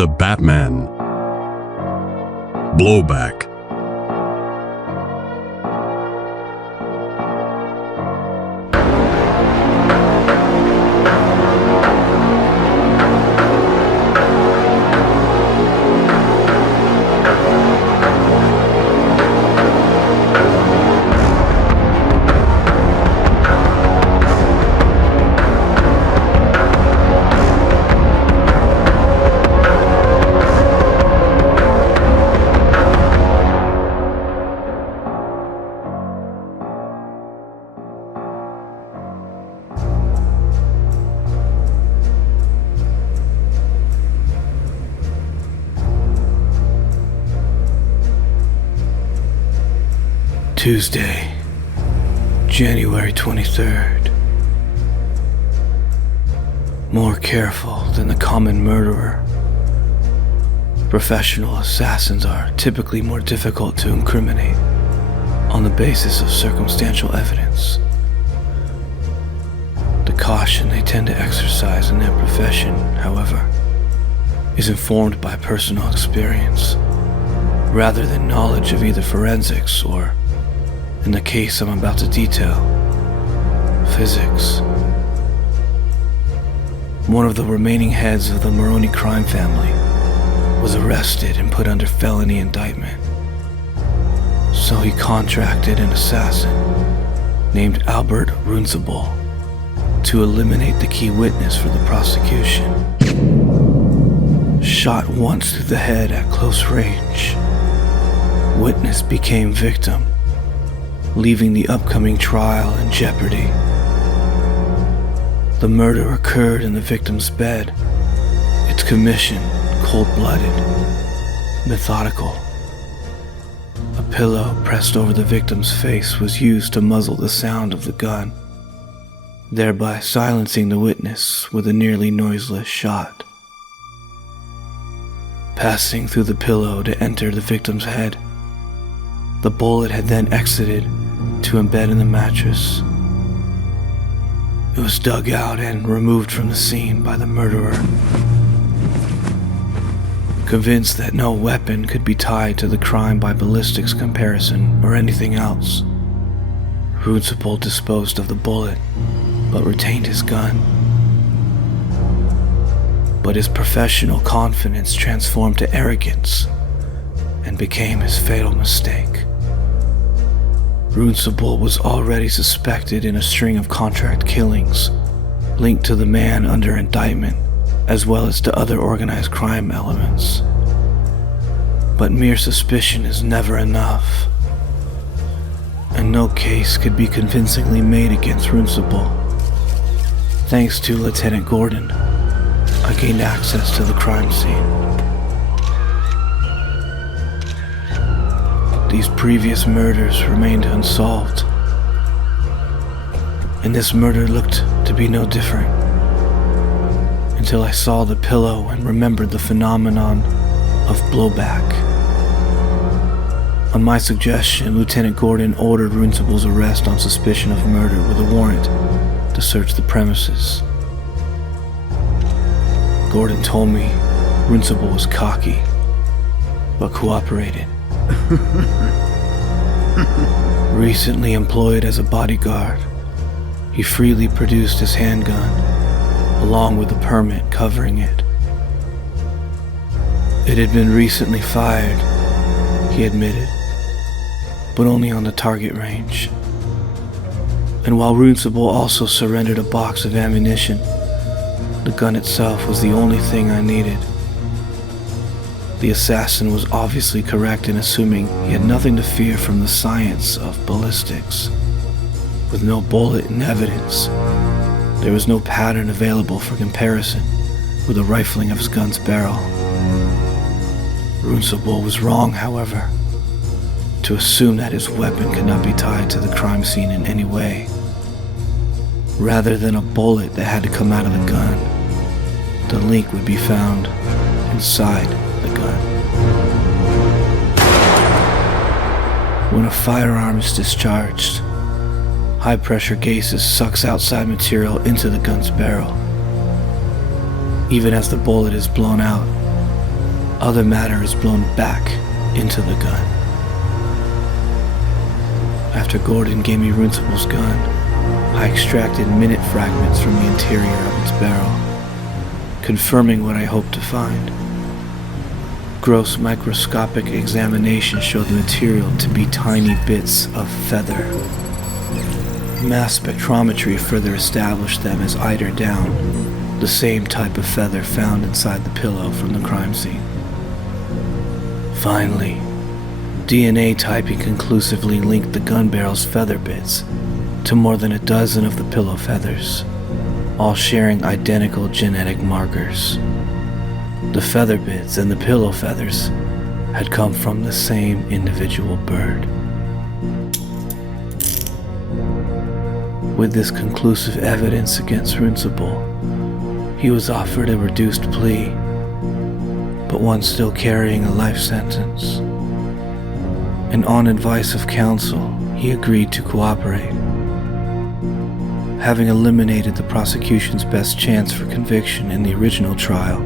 The Batman. Blowback. Tuesday, January 23rd. More careful than the common murderer. Professional assassins are typically more difficult to incriminate on the basis of circumstantial evidence. The caution they tend to exercise in their profession, however, is informed by personal experience rather than knowledge of either forensics or, in the case I'm about to detail, physics. One of the remaining heads of the Moench crime family was arrested and put under felony indictment. So he contracted an assassin named Albert Runcible to eliminate the key witness for the prosecution. Shot once through the head at close range, witness became victim, leaving the upcoming trial in jeopardy. The murder occurred in the victim's bed. Its commission cold-blooded, methodical. A pillow pressed over the victim's face was used to muzzle the sound of the gun, thereby silencing the witness with a nearly noiseless shot. Passing through the pillow to enter the victim's head, the bullet had then exited to embed in the mattress. It was dug out and removed from the scene by the murderer. Convinced that no weapon could be tied to the crime by ballistics comparison or anything else, Runcible disposed of the bullet, but retained his gun. But his professional confidence transformed to arrogance and became his fatal mistake. Runcible was already suspected in a string of contract killings linked to the man under indictment, as well as to other organized crime elements. But mere suspicion is never enough, and no case could be convincingly made against Runcible. Thanks to Lieutenant Gordon, I gained access to the crime scene. These previous murders remained unsolved, and this murder looked to be no different, until I saw the pillow and remembered the phenomenon of blowback. On my suggestion, Lieutenant Gordon ordered Runcible's arrest on suspicion of murder with a warrant to search the premises. Gordon told me Runcible was cocky, but cooperated. Recently employed as a bodyguard, he freely produced his handgun, along with a permit covering it. It had been recently fired, he admitted, but only on the target range. And while Runcible also surrendered a box of ammunition, the gun itself was the only thing I needed. The assassin was obviously correct in assuming he had nothing to fear from the science of ballistics. With no bullet in evidence, there was no pattern available for comparison with the rifling of his gun's barrel. Runcible was wrong, however, to assume that his weapon could not be tied to the crime scene in any way. Rather than a bullet that had to come out of the gun, the link would be found inside the gun. When a firearm is discharged, high-pressure gases sucks outside material into the gun's barrel. Even as the bullet is blown out, Other matter is blown back into the gun. After Gordon gave me Runcible's gun, I extracted minute fragments from the interior of its barrel, confirming what I hoped to find. Gross microscopic examination showed the material to be tiny bits of feather. Mass spectrometry further established them as eider down, the same type of feather found inside the pillow from the crime scene. Finally, DNA typing conclusively linked the gun barrel's feather bits to more than a dozen of the pillow feathers, all sharing identical genetic markers. The feather bits and the pillow feathers had come from the same individual bird. With this conclusive evidence against Runcible, he was offered a reduced plea, but one still carrying a life sentence. And on advice of counsel, he agreed to cooperate. Having eliminated the prosecution's best chance for conviction in the original trial,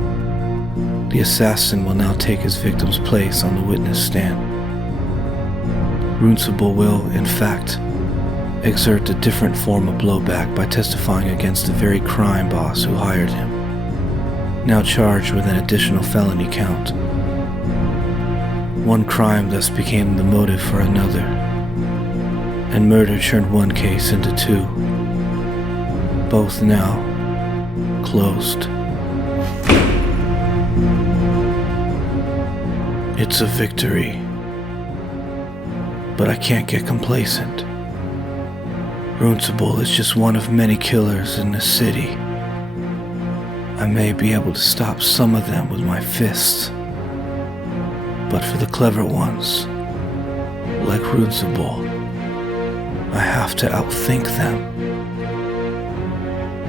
the assassin will now take his victim's place on the witness stand. Runcible will, in fact, exert a different form of blowback by testifying against the very crime boss who hired him, now charged with an additional felony count. One crime thus became the motive for another, and murder turned one case into two, both now closed. It's a victory, but I can't get complacent. Runcible is just one of many killers in this city. I may be able to stop some of them with my fists, but for the clever ones, like Runcible, I have to outthink them.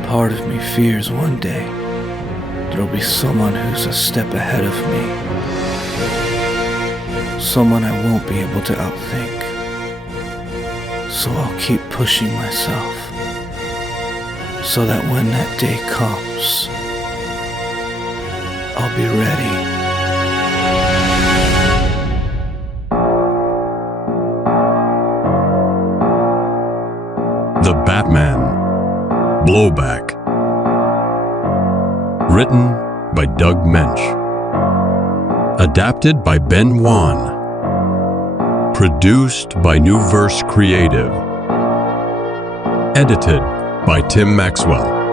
Part of me fears one day there'll be someone who's a step ahead of me, someone I won't be able to outthink. So I'll keep pushing myself, so that when that day comes, I'll be ready. The Batman, Blowback. Written by Doug Moench. Adapted by Ben Wan. Produced by New Verse Creative. Edited by Tim Maxwell.